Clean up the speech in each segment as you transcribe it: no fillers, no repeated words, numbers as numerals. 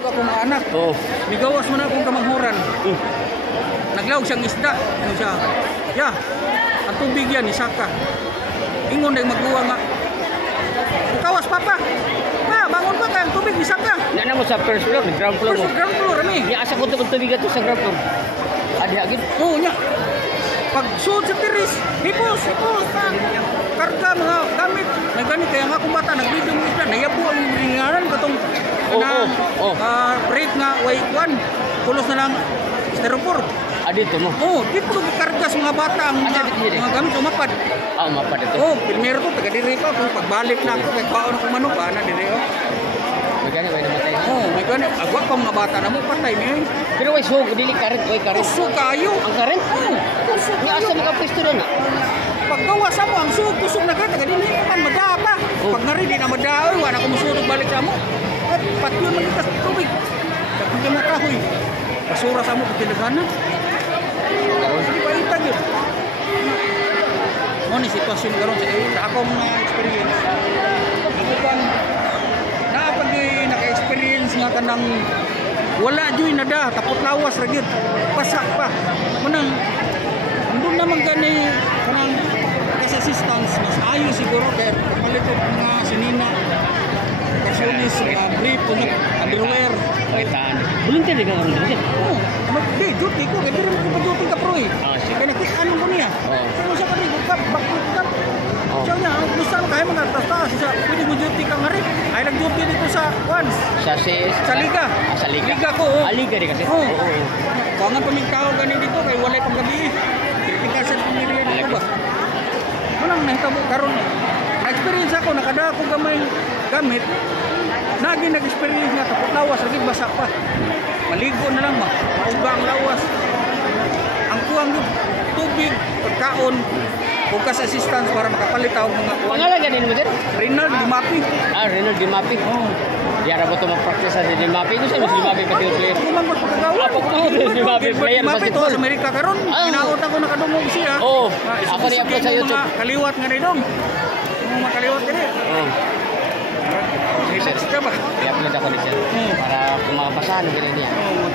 Ako mga anak. Oh. Migawas mo na akong kamanghuran. Naglaw siyang isda. Ano siya? Ya. Ang tubig yan, isaka. Ingon na magluwa nga. Kawas papa. Pa, bangon pa kayang tubig, isaka. Yan mo sa first floor, ground floor mo. Ground floor, rami. Asa ko tubig ato sa ground floor. Adi agad. Oo niya. Pag suot sa tiris, hipos. Karga mga gamit. May ganit kaya nga kung bata, nagbidyo mo isla. Nayabo ang ringaran katong rate nga, way 1. Pulos na lang styrofoam. Dito mo? Oo, dito karga sa mga bata ang mga gamit umapad. Umapad ito? Oo, primero to, taga diri pa. Kung pagbalik na ako, kay kaon ako manok, na diri. May gani, may namatay. Oo, may gani. Agwa pa mga bata na mo, patay niya. Pero way so, dili karet, way karet. Kuso kayo. Ang karet? Oo, kuso kayo. Asa makapisto na? Paggawa sa mo, ang suog, kusog na ka, taga dili naman, madapa. Pag nari, di na madaoy, wala ko musulog balik sa mo. At patyon man itas tubig. Pagkagyan mo kahoy. Basura sa mo, patilagana. Hindi ba itag yun? Ano ni sitwasyon karon sa akong mga experience. Ako bang naka-experience nga kanang wala joy na da, tapot lawas ra gyud. Pasak pa. Manang andun naman gani kanang assistance mas ayo siguro kay palit og mga sinina. Kasulis mga brief ug underwear. Paitan. Volunteer ka karon dito. Oo. Di duty ko kay diri mo duty ka pro eh. Kaya nakitaan ko niya. Pero sa kadri ka bakit ka. So niya, gusto mo kaya mga taas sa pwede mo duty ka ngari. Ay nag-duty dito sa once. Sa liga. Sa liga. Liga ko. Liga di kasi. Oo. Kangan pamingkaw gani dito kay walay pang gabi. Kritikal sa pamilya dito ba. Manang nahitabo karon. Experience ako nakada ko gamay gamit. Nagi nag-experience nga tapos lawas lagi basa pa. Maligo na lang mauga ang lawas. Ang kuwang tubig, pagkaon, bukas assistance para makapalit ako mga kuwan. Pangalan ganin mo dyan? Rinald Dimapi. Rinald Dimapi. Diara ba ito mag-practice sa Dimapi? Ito siya Dimapi pati yung player. Kumang pagkagawa. Ako Dimapi player Dimapi to sa Amerika karon. Ginaot ako nakadungog siya. Oo. Ako ni-upload sa YouTube. Kaliwat nga rin dong. Mga makaliwat ka rin. Oo. Relax ka ba? I-upload ako ni sir. Para kung makapasahan ng ganyan niya. Oo,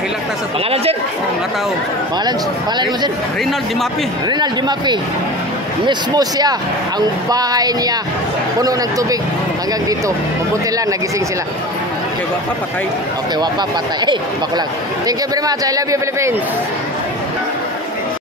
relax na sa pangalan sir? Mga tao. Pangalan mo sir? Rinald Dimapi. Rinald Dimapi. Mismo siya. Ang bahay niya puno ng tubig hanggang dito. Mabuti lang, nagising sila. Okay, wapa patay. Okay, wapa patay. Bako lang. Thank you very much. I love you, Philippines.